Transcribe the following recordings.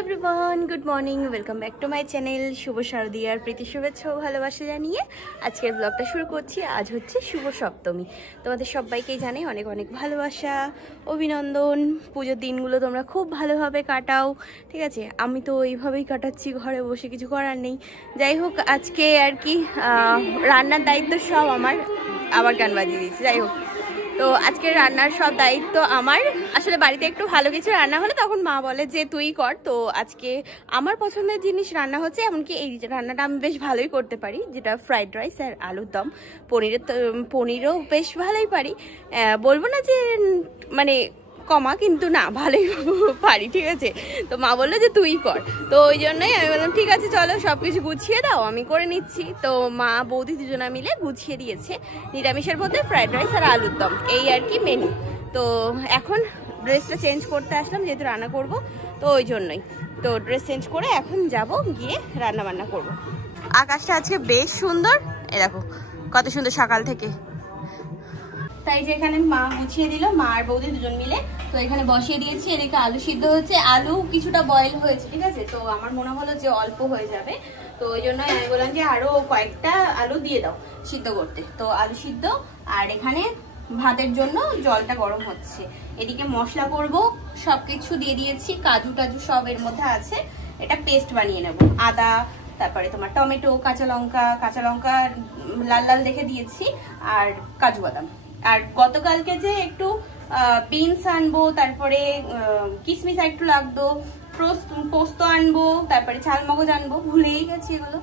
Everyone, good morning, welcome back to my channel. শুভ শারদীয়ার প্রীতি শুভেচ্ছা ও ভালোবাসা জানিয়ে আজকের ব্লগটা শুরু করছি। আজ হচ্ছে শুভ সপ্তমী। তোমাদের সবাইকেই জানাই অনেক অনেক ভালোবাসা, অভিনন্দন। পুজোর দিনগুলো তোমরা খুব ভালোভাবে কাটাও, ঠিক আছে? আমি তো এইভাবেই কাটাচ্ছি, ঘরে বসে, কিছু করার নেই। যাই হোক, আজকে আর কি রান্নার দায়িত্ব সব আমার। আবার গান বাজিয়ে দিচ্ছি। যাই হোক, তো আজকে রান্নার সব দায়িত্ব আমার। আসলে বাড়িতে একটু ভালো কিছু রান্না হলে তখন মা বলে যে তুই কর। তো আজকে আমার পছন্দের জিনিস রান্না হচ্ছে, এমনকি এই রান্নাটা আমি বেশ ভালোই করতে পারি, যেটা ফ্রাইড রাইস আর আলুর দম। পনিরও বেশ ভালোই পারি, বলবো না যে মানে কমা, কিন্তু না, ভালোই পারি, ঠিক আছে? তো মা বললো যে তুই কর, তো ওই জন্যই আমি বললাম ঠিক আছে চলো সব কিছু গুছিয়ে দাও, আমি করে নিচ্ছি। তো মা বৌদি দুজনা মিলে গুছিয়ে দিয়েছে নিরামিষের মধ্যে ফ্রাইড রাইস আর আলুর দম, এই আর কি মেনু। তো এখন ড্রেসটা চেঞ্জ করতে আসলাম, যেহেতু রান্না করব, তো ওই জন্যই। তো ড্রেস চেঞ্জ করে এখন যাব, গিয়ে রান্না বান্না করব। আকাশটা আজকে বেশ সুন্দর, এ দেখো কত সুন্দর সকাল থেকে। তাই যে এখানে মা গুছিয়ে দিল, মা আর বৌদি দুজন মিলে। তো এখানে বসিয়ে দিয়েছি, এদিকে আলু সিদ্ধ হচ্ছে। আলু কিছুটা বয়েল হয়েছে, ঠিক আছে? তো আমার মনে হলো যে অল্প হয়ে যাবে, তো ওই জন্য আমি বললাম যে আরো কয়েকটা আলু দিয়ে দাও সিদ্ধ করতে। তো আলু সিদ্ধ, আর এখানে ভাতের জন্য জলটা গরম হচ্ছে। এদিকে মশলা করব, সবকিছু দিয়ে দিয়েছি, কাজু টাজু সব এর মধ্যে আছে। এটা পেস্ট বানিয়ে নেব। আদা, তারপরে তোমার টমেটো, কাঁচা লঙ্কা লাল লাল দেখে দিয়েছি, আর কাজু বাদাম। আর গতকালকে যে একটু বিনস আনবো, তারপরে কিশমিশ একটু লাগতো, পোস্ত আনবো, তারপরে চাল মগজ আনবো, ভুলেই গেছি এগুলো।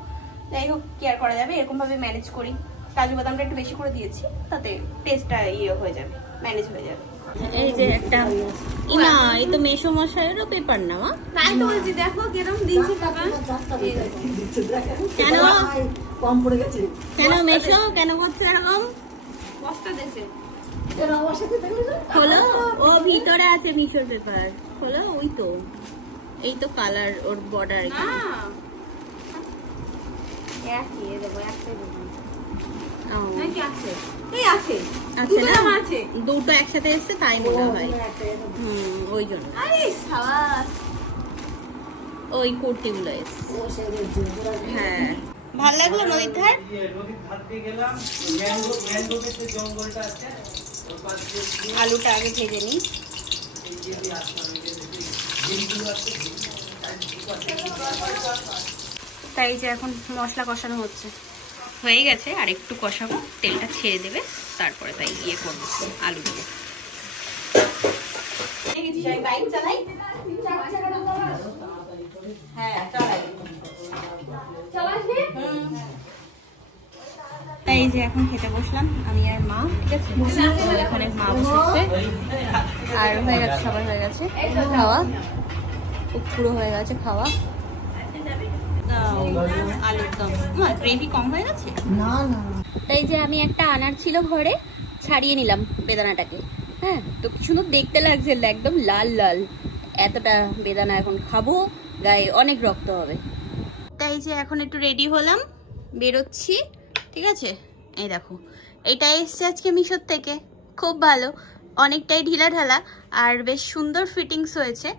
যাই হোক, কি আর করা যাবে, এরকম ভাবে ম্যানেজ করি। কাজু বাদামটা একটু বেশি করে দিয়েছি, তাতে টেস্টটা হয়ে যাবে, ম্যানেজ হয়ে যাবে। এই যে একটা ইমা, এই তো মেশো মশাইয়েরও পেপার না, মা তাই তো বলছি। দেখো কিরকম দিয়েছি টাকা, কেন কম পড়ে গেছে, কেন মেশো কেন করছে এরকম? বস্তা দেশে খোলো, ও ভিতরে আছে মিশোর পেপার, খোলো। ওই তো, এই তো কালার ওর বর্ডার। দুটো একসাথে এসছে তাই মনে হয়, ওই জন্য ওই কুর্তি গুলো এসছে। হ্যাঁ, ভাল লাগলো নদীর ধার। আলুটা আগে ভেজে নিই। তাই যে এখন মশলা কষানো হচ্ছে, হয়ে গেছে, আর একটু কষাবো, তেলটা ছেড়ে দেবে, তারপরে তাই করবো আলু দিয়ে। বাইক চালাই, হ্যাঁ চালাই। এই যে এখন খেতে বসলাম আমি আর মা, ঠিক আছে? এখানে মা বসেছে, আর হয়ে গেছে, সবার হয়ে গেছে খাওয়া, পুরো হয়ে গেছে খাওয়া। আলুর দম গ্রেভি কম হয়ে গেছে না না। তাই যে আমি একটা আনার ছিল ঘরে, ছাড়িয়ে নিলাম বেদানাটাকে। হ্যাঁ, তো কি সুন্দর দেখতে লাগছে, একদম লাল লাল। এতটা বেদানা এখন খাবো, গায়ে অনেক রক্ত হবে। তাই যে এখন একটু রেডি হলাম, বেরোচ্ছি, ঠিক আছে? এই দেখো, এটা এসছে আজকে মিশোর থেকে, খুব ভালো, অনেকটাই ঢিলা ঢালা, আর বেশ সুন্দর ফিটিংস হয়েছে।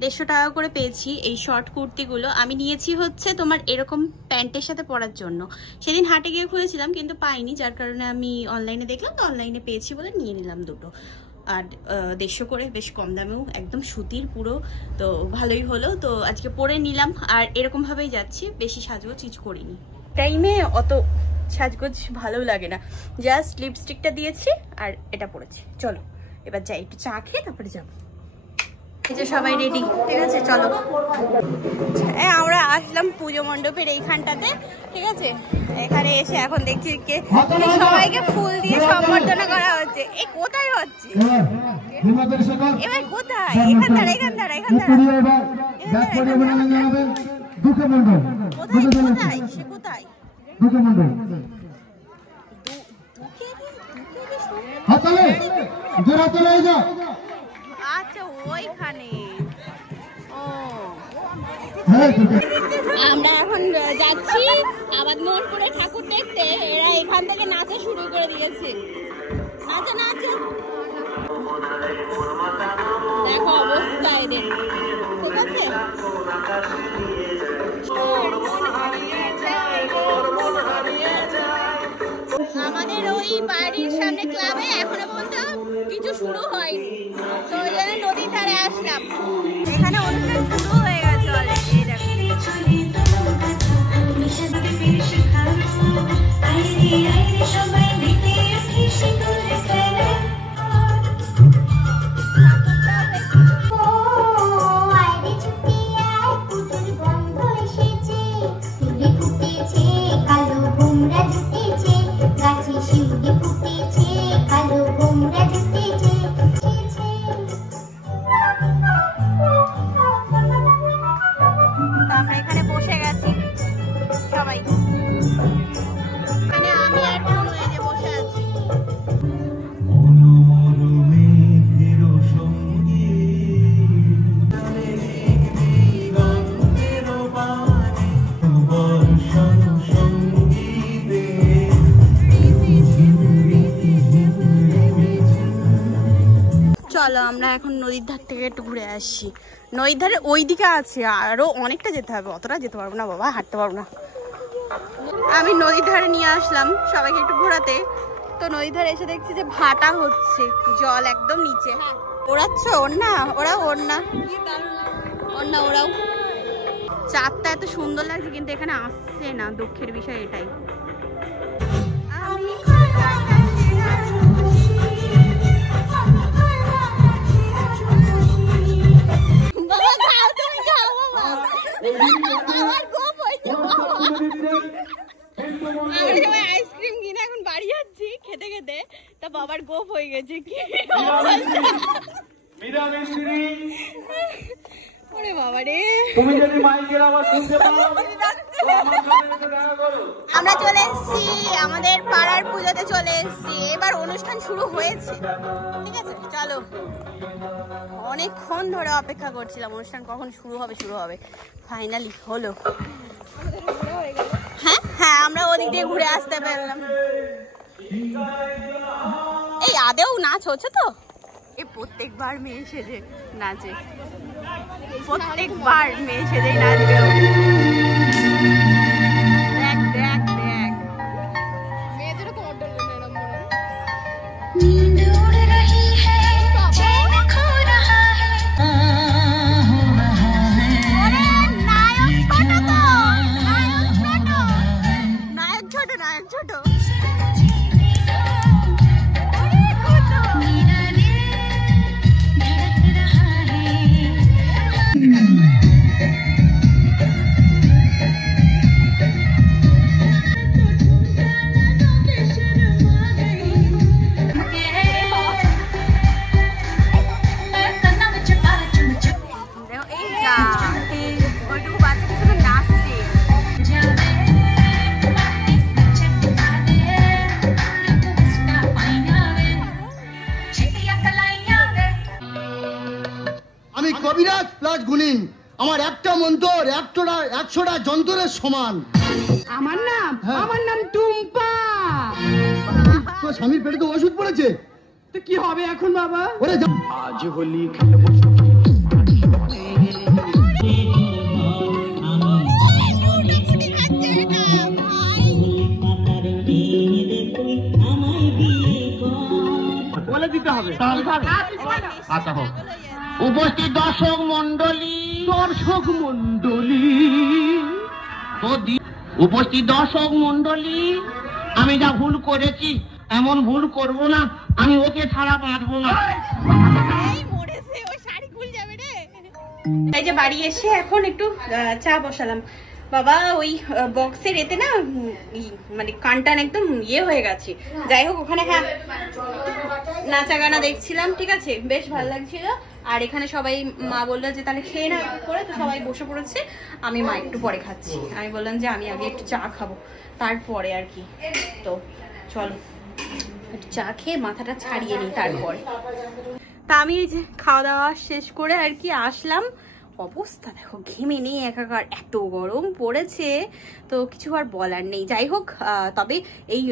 150 টাকা করে পেয়েছি এই শর্ট কুর্তিগুলো। আমি নিয়েছি হচ্ছে তোমার এরকম প্যান্টের সাথে পরার জন্য। সেদিন হাটে গিয়ে খুঁজেছিলাম কিন্তু পাইনি, যার কারণে আমি অনলাইনে দেখলাম, তো অনলাইনে পেয়েছি বলে নিয়ে নিলাম দুটো। আর 150 করে, বেশ কম দামেও, একদম সুতির পুরো, তো ভালোই হলো। তো আজকে পরে নিলাম, আর এরকম ভাবেই যাচ্ছি, বেশি সাজগোজ কিছু করিনি। টাইমে অত সাজগোজ ভালো লাগে না, জাস্ট লিপস্টিকটা দিয়েছি আর এটা পরেছি। চলো এবার যাই, একটু চা খেয়ে তারপরে যাবো। এই যে সবাই রেডি, ঠিক আছে? চলো। আমরা আসলাম পুজো মণ্ডপের এইখানটাতে, ঠিক আছে? এখানে এসে এখন দেখছি সবাইকে ফুল দিয়ে সম্বর্ধনা করা হচ্ছে। এ কোথায় হচ্ছে এবার? কোথায়? এখান দাঁড়া, এখান দাঁড়া, এখান দাঁড়া, কোথায় সে, কোথায়? আচ্ছা, ওইখানে। ও, আমরা এখন যাচ্ছি আবাদমোহনপুরে ঠাকুর দেখতে। এরা এখান থেকে নাচা শুরু করে দিয়েছে, নাচা নাচা, দেখো অবস্থা এদের, ঠিক আছে? আমাদের ওই বাড়ির সামনে ক্লাবে এখনো পর্যন্ত কিছু শুরু হয়নি, তো ওই জন্য নদীর ধারে আসলাম। এখানে অনুষ্ঠান শুরু হয়ে গেছে অলরেডি। আমরা এখানে বসে গেছি সবাই, এখানে আমি আর বোনু এই যে বসে আছি। চলো আমরা এখন নদীর ধার থেকে একটু ঘুরে আসি। নদীর ধারে ওই দিকে আছে, আরো অনেকটা যেতে হবে, অতটা যেতে পারবো না বাবা, হাঁটতে পারবো না। আমি নদীর ধারে নিয়ে আসলাম সবাইকে একটু ঘোরাতে, তো নদীর ধারে এসে দেখছি যে ভাটা হচ্ছে, জল একদম নিচে। ওড়াচ্ছ ওড়না? ওরাও ওড়না, ওড়না ওরাও। চাঁদটা এত সুন্দর লাগছে, কিন্তু এখানে আসছে না, দুঃখের বিষয় এটাই। আইসক্রিম কিনে এখন বাড়ি যাচ্ছি খেতে খেতে, তা বাবার গোপ হয়ে গেছে। কি ওরে বাবা রে, তুমি যদি মাইকের আওয়াজ শুনতে পাও আমরা চলে এসেছি আমাদের পাড়ার পুজোতে চলে এসেছি। এবার অনুষ্ঠান শুরু হয়েছে, ঠিক আছে চলো। অনেকক্ষণ ধরে অপেক্ষা করছিলাম অনুষ্ঠান কখন শুরু হবে, ফাইনালি হলো। হ্যাঁ হ্যাঁ, আমরা ওদিক দিয়ে ঘুরে আসতে পারলাম। এই আদেও নাচ হচ্ছে তো, এই প্রত্যেকবার মেয়ে সেজে নাচে, প্রত্যেকবার মেয়ে সেজেই নাচবে। দেখ দেখ দেখ, মেয়েদের কবিরাজ প্লাস গুণিন, আমার একটা মন্ত্র 100টা যন্ত্রের সমান। আমার নাম টুম্পা। তোর স্বামীর পেটে তো ওষুধ পড়েছে, তো কি হবে এখন বাবা? ওরে আজ হোলি খেলবো বলে দিতে হবে। আচ্ছা হোক। উপস্থিত দর্শক মন্ডলী, উপস্থিত দর্শক মন্ডলী, আমি যা ভুল করেছি এমন ভুল করব না, আমি ওকে ছাড়া পারবো না। এই যে বাড়ি এসে এখন একটু চা বসালাম। বাবা ওই বক্সের এতে না মানে কানটান একদম ইয়ে হয়ে গেছে। যাই হোক ওখানে হ্যাঁ নাচা গানা দেখছিলাম, ঠিক আছে বেশ ভালো লাগছিল। আর এখানে সবাই মা বললো যে তাহলে খেয়ে না করে, তো সবাই বসে পড়েছে। আমি মা একটু পরে খাচ্ছি, আমি বললাম যে আমি আগে একটু চা খাবো তারপরে আর কি। তো চলো একটু চা খেয়ে মাথাটা ছাড়িয়ে নিই তারপরে। তা আমি এই যে খাওয়া দাওয়া শেষ করে আর কি আসলাম। অবস্থা দেখো ঘেমে নেই একাকার, এত গরম পড়েছে, তো কিছু আর বলার নেই। যাই হোক তবে এই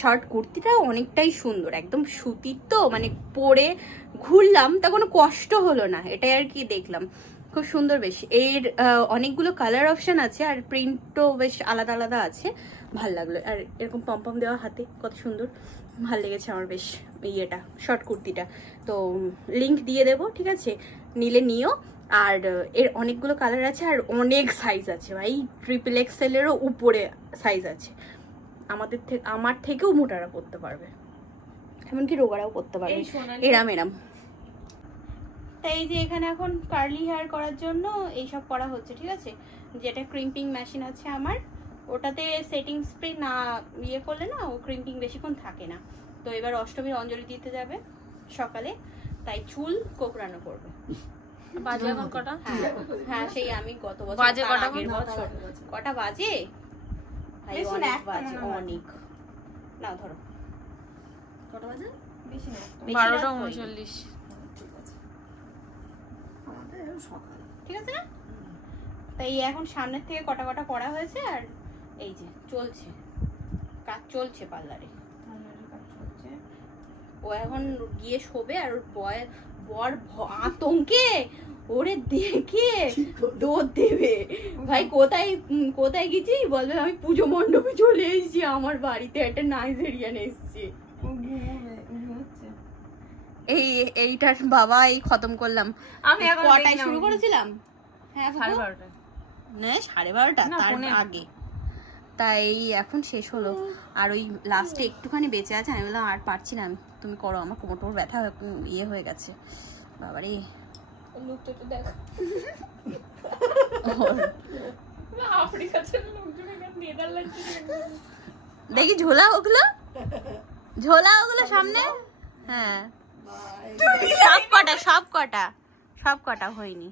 শর্ট কুর্তিটা অনেকটাই সুন্দর, একদম সুতির, তো মানে পরে ঘুরলাম তা কোনো কষ্ট হলো না, এটাই আর কি দেখলাম। খুব সুন্দর বেশ। এর অনেকগুলো কালার অপশন আছে আর প্রিন্টও বেশ আলাদা আলাদা আছে, ভাল লাগলো। আর এরকম পম্পম দেওয়া হাতে কত সুন্দর, ভাল লেগেছে আমার বেশ ইয়েটা, শর্ট কুর্তিটা। তো লিংক দিয়ে দেবো, ঠিক আছে, নিলে নিও। আর এর অনেকগুলো কালার আছে আর অনেক সাইজ আছে ভাই, XXL-এরও উপরে সাইজ আছে। আমার থেকেও মোটারা পরতে পারবে, এমনকি রোগারাও করতে পারবে, এরাম এরাম। তাই এই যে এখানে এখন কার্লি হেয়ার করার জন্য এইসব করা হচ্ছে, ঠিক আছে। যেটা ক্রিম্পিং মেশিন আছে আমার, ওটাতে সেটিং স্প্রে না ইয়ে করলে না ও ক্রিম্পিং বেশিক্ষণ থাকে না। তো এবার অষ্টমীর অঞ্জলি দিতে যাবে সকালে, তাই চুল কোকড়ানো করবে। বাজে এখন কটা? হ্যাঁ সেই আমি গত বছর বাজে কটা? আগের বছর কটা বাজে ভাই, অনেক বাজে, অনেক। না ধরো কটা বাজে? বেশি না, 12:39। ঠিক আছে না? তাই এখন সামনের থেকে কটা কটা করা হয়েছে আর এই যে চলছে কাজ, চলছে পার্লারে কাজ চলছে। ও এখন গিয়ে শোবে আর ওর বর আতঙ্কে ওরে দেখে দৌড় দেবে। ভাই কোথায় কোথায় গেছি বলবে, আমি পুজো মণ্ডপে চলে এসেছি, আমার বাড়িতে একটা নাইজেরিয়ান এসছে। এইটার বাবা এই খতম করলাম। আমি এখন কটায় শুরু করেছিলাম? হ্যাঁ 12:30 না 12:30 তার আগে, তাই এখন শেষ হলো। আর ওই লাস্টে একটুখানি বেঁচে আছে, আমি বললাম আর পারছি না, তুমি করো, আমার কোমর ব্যথা ইয়ে হয়ে গেছে বাবারে। লুকটা তো দেখ, আফ্রিকা ছেড়ে লোকজন নেদারল্যান্ডে দেখি ঝোলা ওগুলো সামনে। হ্যাঁ সব কটা হয়নি।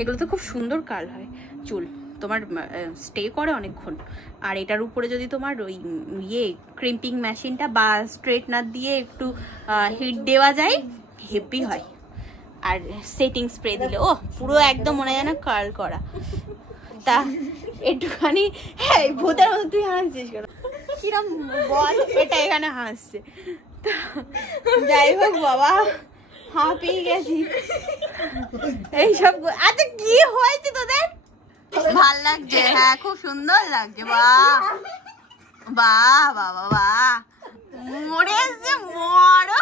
এগুলো তো খুব সুন্দর কাল হয়, চুল তোমার স্টে করে অনেকক্ষণ। আর এটার উপরে যদি তোমার ওই ইয়ে ক্রিম্পিং মেশিনটা বা স্ট্রেটনার দিয়ে একটু হিট দেওয়া যায়, হেভি হয়। আর সেটিং স্প্রে দিলে ও পুরো একদম মনে হয় না কার্ল করা। তা একটুখানি হ্যাঁ ভূতের মতো তুই হাসছিস কেন, কিরম বল, এটা এখানে হাসছে। যাই হোক বাবা, হাঁপিয়ে গেছি এইসব। আচ্ছা কি হয়েছে তোদের? ভাল লাগছে? হ্যাঁ খুব সুন্দর লাগছে। বাহ বাহ বাবা বাহ, মরে এসছে, মরো।